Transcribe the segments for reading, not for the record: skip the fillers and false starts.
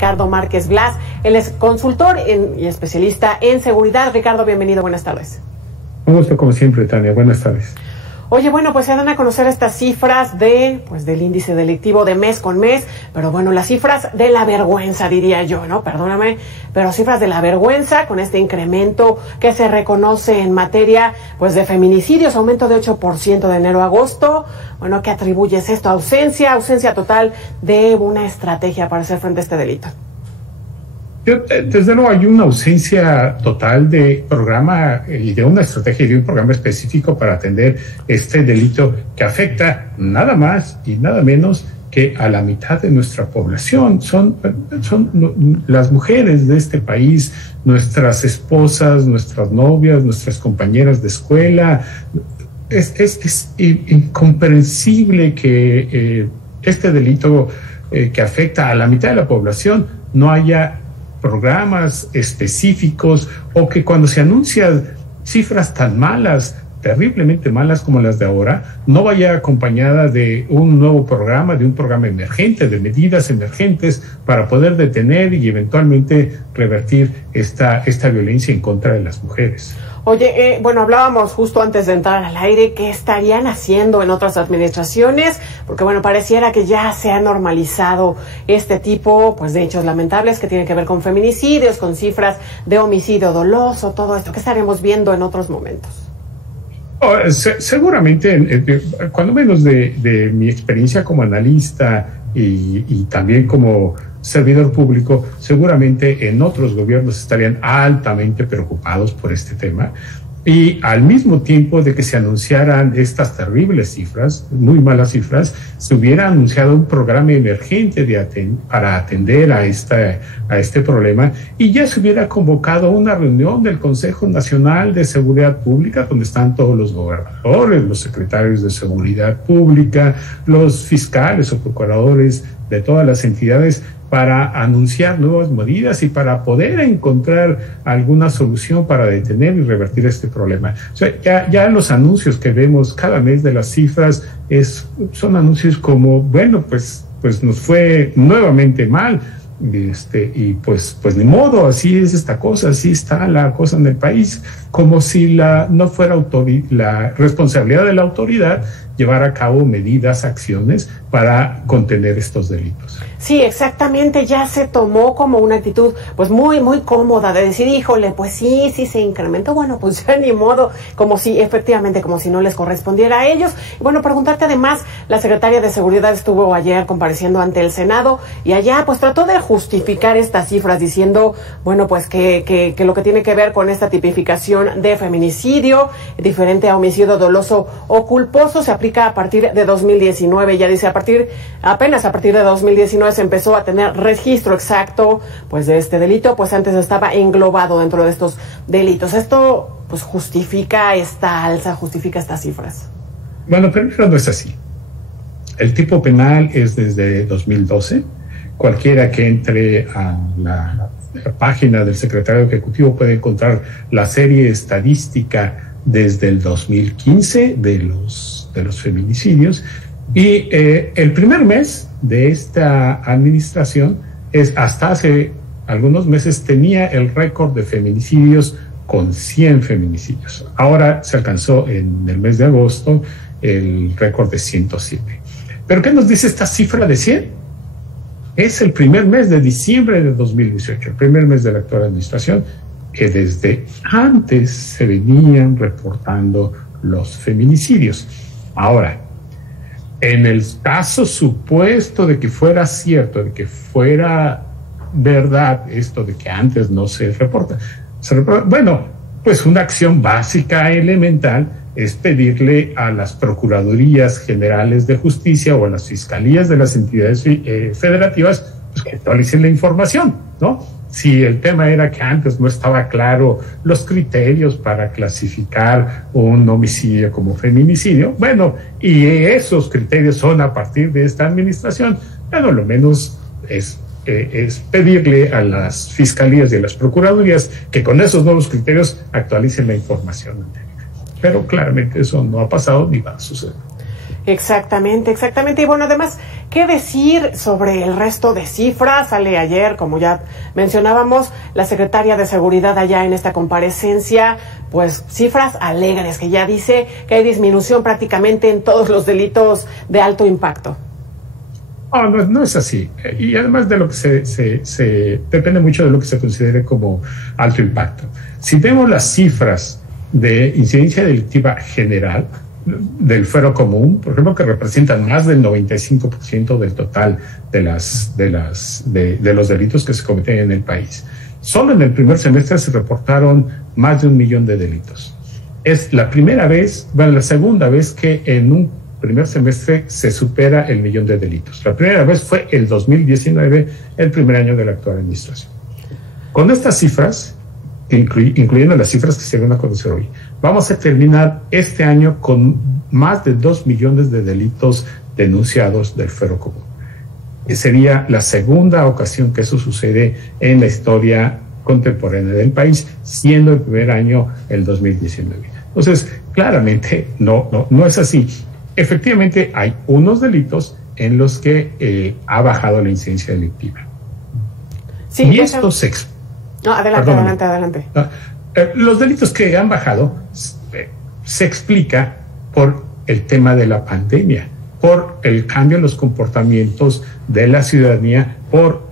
Ricardo Márquez Blas. Él es consultor y especialista en seguridad. Ricardo, bienvenido, buenas tardes. Un gusto como siempre, Tania, buenas tardes. Oye, bueno, pues se dan a conocer estas cifras del índice delictivo de mes con mes, pero bueno, las cifras de la vergüenza, diría yo, ¿no? Perdóname, pero cifras de la vergüenza con este incremento que se reconoce en materia, pues, de feminicidios, aumento de 8% de enero a agosto. Bueno, ¿qué atribuyes esto? Ausencia total de una estrategia para hacer frente a este delito. Desde luego hay una ausencia total de programa y de una estrategia y de un programa específico para atender este delito que afecta nada más y nada menos que a la mitad de nuestra población. Son las mujeres de este país, nuestras esposas, nuestras novias, nuestras compañeras de escuela. Es incomprensible que este delito que afecta a la mitad de la población no haya programas específicos, o que cuando se anuncian cifras tan malas, terriblemente malas como las de ahora, no vaya acompañada de un nuevo programa, de un programa emergente, de medidas emergentes para poder detener y eventualmente revertir esta violencia en contra de las mujeres. Oye, bueno, hablábamos justo antes de entrar al aire, ¿qué estarían haciendo en otras administraciones? Porque, bueno, pareciera que ya se ha normalizado este tipo, pues, de hechos lamentables que tienen que ver con feminicidios, con cifras de homicidio doloso, todo esto. ¿Qué estaremos viendo en otros momentos? Seguramente, cuando menos de mi experiencia como analista y también como servidor público, seguramente en otros gobiernos estarían altamente preocupados por este tema, y al mismo tiempo de que se anunciaran estas terribles cifras, muy malas cifras, se hubiera anunciado un programa emergente para atender a este problema, y ya se hubiera convocado una reunión del Consejo Nacional de Seguridad Pública, donde están todos los gobernadores, los secretarios de Seguridad Pública, los fiscales o procuradores de todas las entidades, para anunciar nuevas medidas y para poder encontrar alguna solución para detener y revertir este problema. O sea, ya los anuncios que vemos cada mes de las cifras son anuncios como, bueno, pues nos fue nuevamente mal, y pues ni modo, así es esta cosa, así está la cosa en el país, como si no fuera la responsabilidad de la autoridad llevar a cabo medidas, acciones para contener estos delitos. Sí, exactamente, ya se tomó como una actitud pues muy cómoda de decir, híjole, pues sí se incrementó, bueno, pues ya ni modo, como si no les correspondiera a ellos. Y bueno, preguntarte además, la secretaria de Seguridad estuvo ayer compareciendo ante el Senado y allá pues trató de justificar estas cifras diciendo, bueno, pues que lo que tiene que ver con esta tipificación de feminicidio, diferente a homicidio doloso o culposo, se aplica a partir de 2019, ya dice, apenas a partir de 2019 se empezó a tener registro exacto pues de este delito, pues antes estaba englobado dentro de estos delitos. Esto pues justifica esta alza, justifica estas cifras. Bueno, pero no es así. El tipo penal es desde 2012. Cualquiera que entre a la página del secretario ejecutivo puede encontrar la serie estadística desde el 2015 de los feminicidios, y el primer mes de esta administración hasta hace algunos meses tenía el récord de feminicidios con 100 feminicidios. Ahora se alcanzó en el mes de agosto el récord de 107. ¿Pero qué nos dice esta cifra de 100? Es el primer mes de diciembre de 2018, el primer mes de la actual administración, que desde antes se venían reportando los feminicidios. Ahora, en el caso supuesto de que fuera cierto, de que fuera verdad esto de que antes no se reporta, bueno, pues una acción básica, elemental, es pedirle a las Procuradurías Generales de Justicia o a las Fiscalías de las entidades federativas pues, que actualicen la información, ¿no? Si el tema era que antes no estaba claro los criterios para clasificar un homicidio como feminicidio, bueno, y esos criterios son a partir de esta administración, bueno, lo menos es pedirle a las fiscalías y a las procuradurías que con esos nuevos criterios actualicen la información anterior. Pero claramente eso no ha pasado ni va a suceder. Exactamente, exactamente. Y bueno, además, ¿qué decir sobre el resto de cifras? Sale ayer, como ya mencionábamos, la secretaria de Seguridad allá en esta comparecencia, pues cifras alegres, que ya dice que hay disminución prácticamente en todos los delitos de alto impacto. Oh, no es así. Y además de lo que se depende mucho de lo que se considere como alto impacto. Si vemos las cifras de incidencia delictiva general del fuero común, por ejemplo, que representan más del 95% del total de los delitos que se cometen en el país. Solo en el primer semestre se reportaron más de 1 millón de delitos. Es la primera vez, bueno, la segunda vez que en un primer semestre se supera el 1 millón de delitos. La primera vez fue el 2019, el primer año de la actual administración. Con estas cifras, incluyendo las cifras que se van a conocer hoy, vamos a terminar este año con más de 2 millones de delitos denunciados del fuero común. Sería la segunda ocasión que eso sucede en la historia contemporánea del país, siendo el primer año el 2019. Entonces, claramente no es así. Efectivamente, hay unos delitos en los que ha bajado la incidencia delictiva. Sí, y esto se... No, adelante. Los delitos que han bajado se explica por el tema de la pandemia, por el cambio en los comportamientos de la ciudadanía, por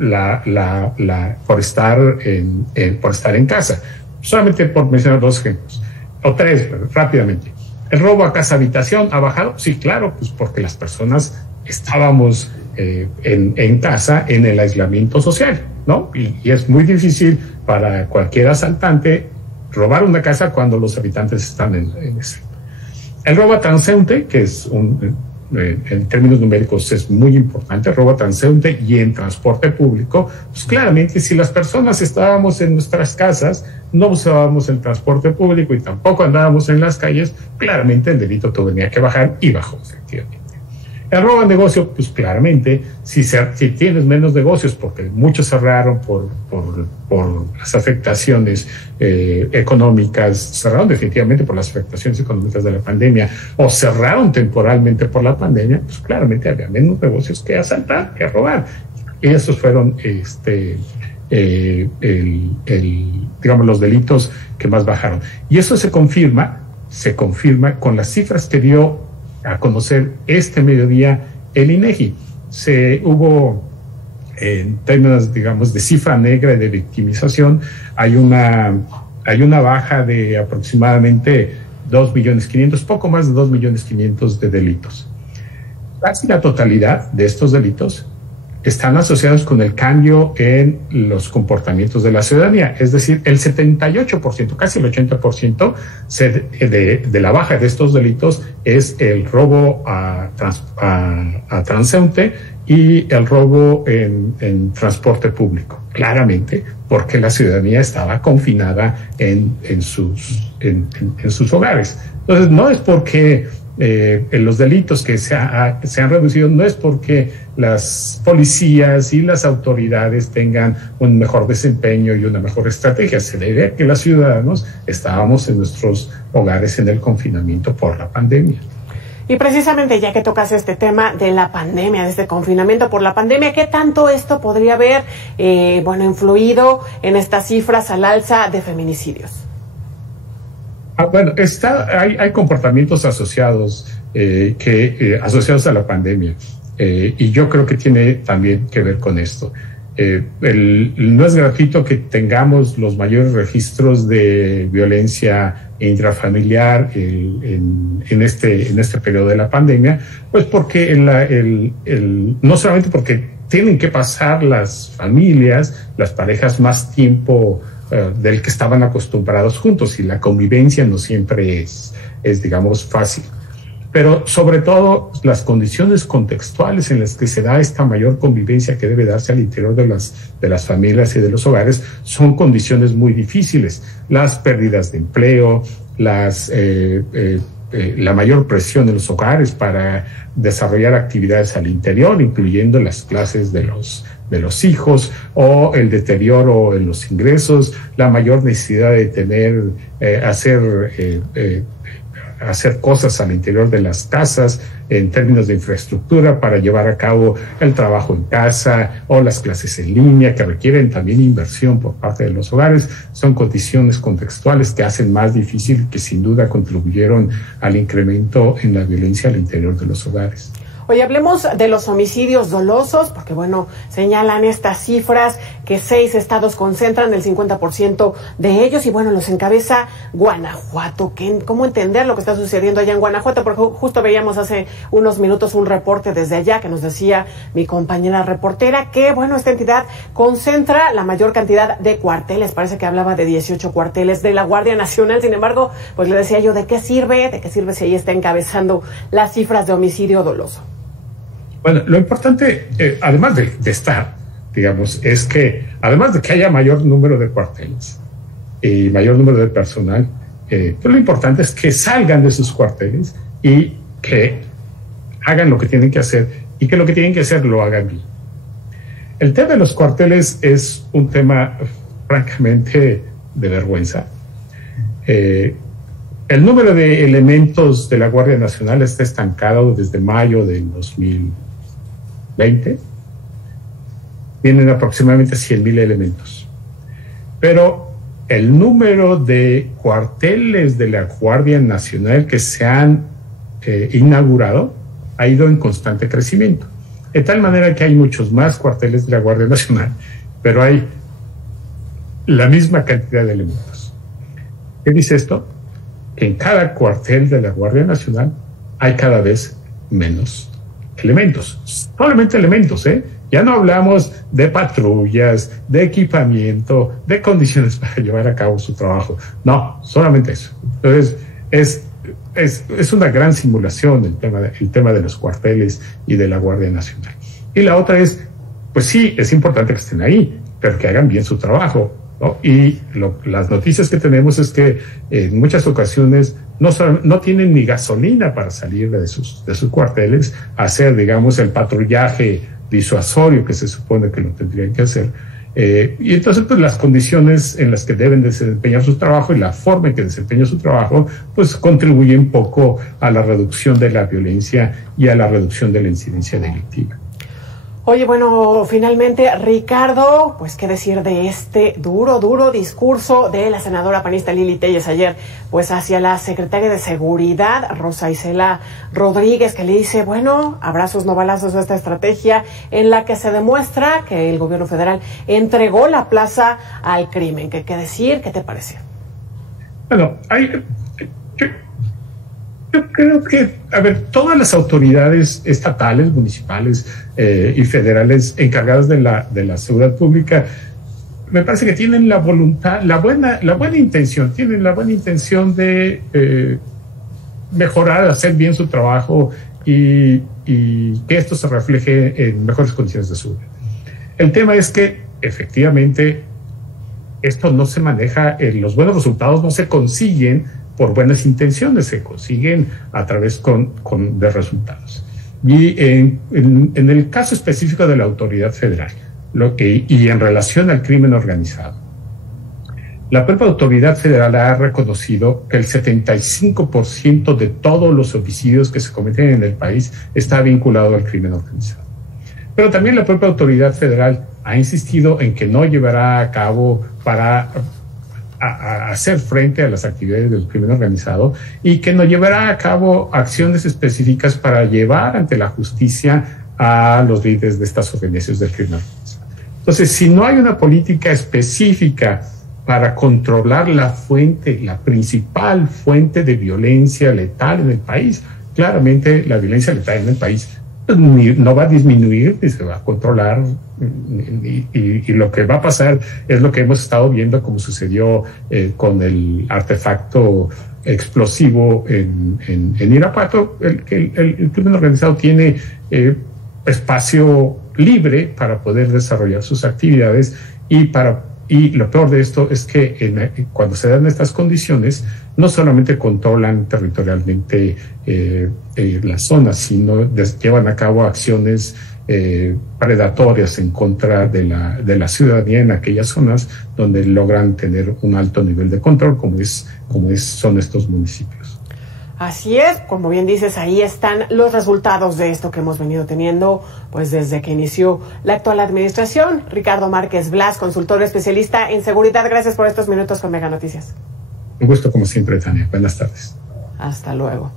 por estar en casa. Solamente por mencionar 2 ejemplos, o 3 rápidamente. ¿El robo a casa habitación ha bajado? Sí, claro, pues porque las personas estábamos en casa en el aislamiento social, ¿no? Y es muy difícil para cualquier asaltante robar una casa cuando los habitantes están en ese. El robo a transeúnte, que es en términos numéricos es muy importante, robo a transeúnte y en transporte público, pues claramente si las personas estábamos en nuestras casas, no usábamos el transporte público y tampoco andábamos en las calles, claramente el delito tenía que bajar y bajó efectivamente. El robo al negocio, pues claramente, si tienes menos negocios, porque muchos cerraron por las afectaciones económicas, cerraron definitivamente por las afectaciones económicas de la pandemia, o cerraron temporalmente por la pandemia, pues claramente había menos negocios que asaltar, que robar. Y esos fueron, digamos, los delitos que más bajaron. Y eso se confirma con las cifras que dio a conocer este mediodía el INEGI. Hubo, en términos, digamos, de cifra negra y de victimización, hay una baja de aproximadamente 2.500.000, poco más de 2.500.000 de delitos. Casi la totalidad de estos delitos están asociados con el cambio en los comportamientos de la ciudadanía. Es decir, el 78%, casi el 80% de la baja de estos delitos es el robo a transeúnte y el robo en transporte público. Claramente, porque la ciudadanía estaba confinada en sus hogares. Entonces, no es porque los delitos que se han reducido, no es porque las policías y las autoridades tengan un mejor desempeño y una mejor estrategia. Se debe a que los ciudadanos estábamos en nuestros hogares en el confinamiento por la pandemia. Y precisamente ya que tocas este tema de la pandemia, de este confinamiento por la pandemia, ¿qué tanto esto podría haber influido en estas cifras al alza de feminicidios? Bueno, hay comportamientos asociados asociados a la pandemia, y yo creo que tiene también que ver con esto. No es gratuito que tengamos los mayores registros de violencia intrafamiliar en este periodo de la pandemia, pues porque no solamente porque tienen que pasar las familias, las parejas más tiempo del que estaban acostumbrados juntos, y la convivencia no siempre es digamos, fácil. Pero sobre todo las condiciones contextuales en las que se da esta mayor convivencia que debe darse al interior de las familias y de los hogares son condiciones muy difíciles. Las pérdidas de empleo, la mayor presión en los hogares para desarrollar actividades al interior, incluyendo las clases de los hijos, o el deterioro en los ingresos, la mayor necesidad de hacer cosas al interior de las casas, en términos de infraestructura para llevar a cabo el trabajo en casa o las clases en línea, que requieren también inversión por parte de los hogares. Son condiciones contextuales que hacen más difícil, que sin duda contribuyeron al incremento en la violencia al interior de los hogares. Oye, hablemos de los homicidios dolosos, porque bueno, señalan estas cifras que 6 estados concentran el 50% de ellos y bueno, los encabeza Guanajuato. ¿Cómo entender lo que está sucediendo allá en Guanajuato? Porque justo veíamos hace unos minutos un reporte desde allá que nos decía mi compañera reportera que bueno, esta entidad concentra la mayor cantidad de cuarteles. Parece que hablaba de 18 cuarteles de la Guardia Nacional. Sin embargo, pues le decía yo, ¿de qué sirve? ¿De qué sirve si ahí está encabezando las cifras de homicidio doloso? Bueno, lo importante, además de estar, digamos, es que además de que haya mayor número de cuarteles y mayor número de personal, pues lo importante es que salgan de sus cuarteles y que hagan lo que tienen que hacer y que lo que tienen que hacer lo hagan bien. El tema de los cuarteles es un tema francamente de vergüenza. El número de elementos de la Guardia Nacional está estancado desde mayo del 2020. Tienen aproximadamente 100,000 elementos. Pero el número de cuarteles de la Guardia Nacional que se han inaugurado ha ido en constante crecimiento. De tal manera que hay muchos más cuarteles de la Guardia Nacional, pero hay la misma cantidad de elementos. ¿Qué dice esto? Que en cada cuartel de la Guardia Nacional hay cada vez menos elementos. Solamente elementos, ¿eh? Ya no hablamos de patrullas, de equipamiento, de condiciones para llevar a cabo su trabajo. No, solamente eso. Entonces, es una gran simulación el tema de los cuarteles y de la Guardia Nacional. Y la otra es, pues sí, es importante que estén ahí, pero que hagan bien su trabajo, ¿no? Y las noticias que tenemos es que en muchas ocasiones no tienen ni gasolina para salir de sus cuarteles a hacer, digamos, el patrullaje disuasorio que se supone que lo tendrían que hacer. Y entonces, pues las condiciones en las que deben desempeñar su trabajo y la forma en que desempeñan su trabajo, pues contribuyen poco a la reducción de la violencia y a la reducción de la incidencia delictiva. Oye, bueno, finalmente, Ricardo, pues qué decir de este duro discurso de la senadora panista Lili Téllez ayer, pues hacia la secretaria de Seguridad, Rosa Isela Rodríguez, que le dice, bueno, abrazos no balazos a esta estrategia en la que se demuestra que el gobierno federal entregó la plaza al crimen. ¿Qué decir? ¿Qué te parece? Bueno, yo creo que, a ver, todas las autoridades estatales, municipales y federales encargadas de la seguridad pública, me parece que tienen la voluntad, la buena intención, tienen la buena intención de mejorar, hacer bien su trabajo y que esto se refleje en mejores condiciones de seguridad. El tema es que, efectivamente, esto no se maneja, los buenos resultados no se consiguen por buenas intenciones, se consiguen a través de resultados. Y en el caso específico de la autoridad federal, y en relación al crimen organizado, la propia autoridad federal ha reconocido que el 75% de todos los homicidios que se cometen en el país está vinculado al crimen organizado. Pero también la propia autoridad federal ha insistido en que no llevará a cabo para hacer frente a las actividades del crimen organizado y que no llevará a cabo acciones específicas para llevar ante la justicia a los líderes de estas organizaciones del crimen organizado. Entonces, si no hay una política específica para controlar la principal fuente de violencia letal en el país, claramente la violencia letal en el país no va a disminuir ni se va a controlar, y lo que va a pasar es lo que hemos estado viendo como sucedió con el artefacto explosivo en Irapuato. El crimen organizado tiene espacio libre para poder desarrollar sus actividades y lo peor de esto es que cuando se dan estas condiciones, no solamente controlan territorialmente las zonas, sino llevan a cabo acciones predatorias en contra de la ciudadanía en aquellas zonas donde logran tener un alto nivel de control, como son estos municipios. Así es, como bien dices, ahí están los resultados de esto que hemos venido teniendo pues desde que inició la actual administración. Ricardo Márquez Blas, consultor especialista en seguridad, gracias por estos minutos con Mega Noticias. Un gusto como siempre, Tania. Buenas tardes. Hasta luego.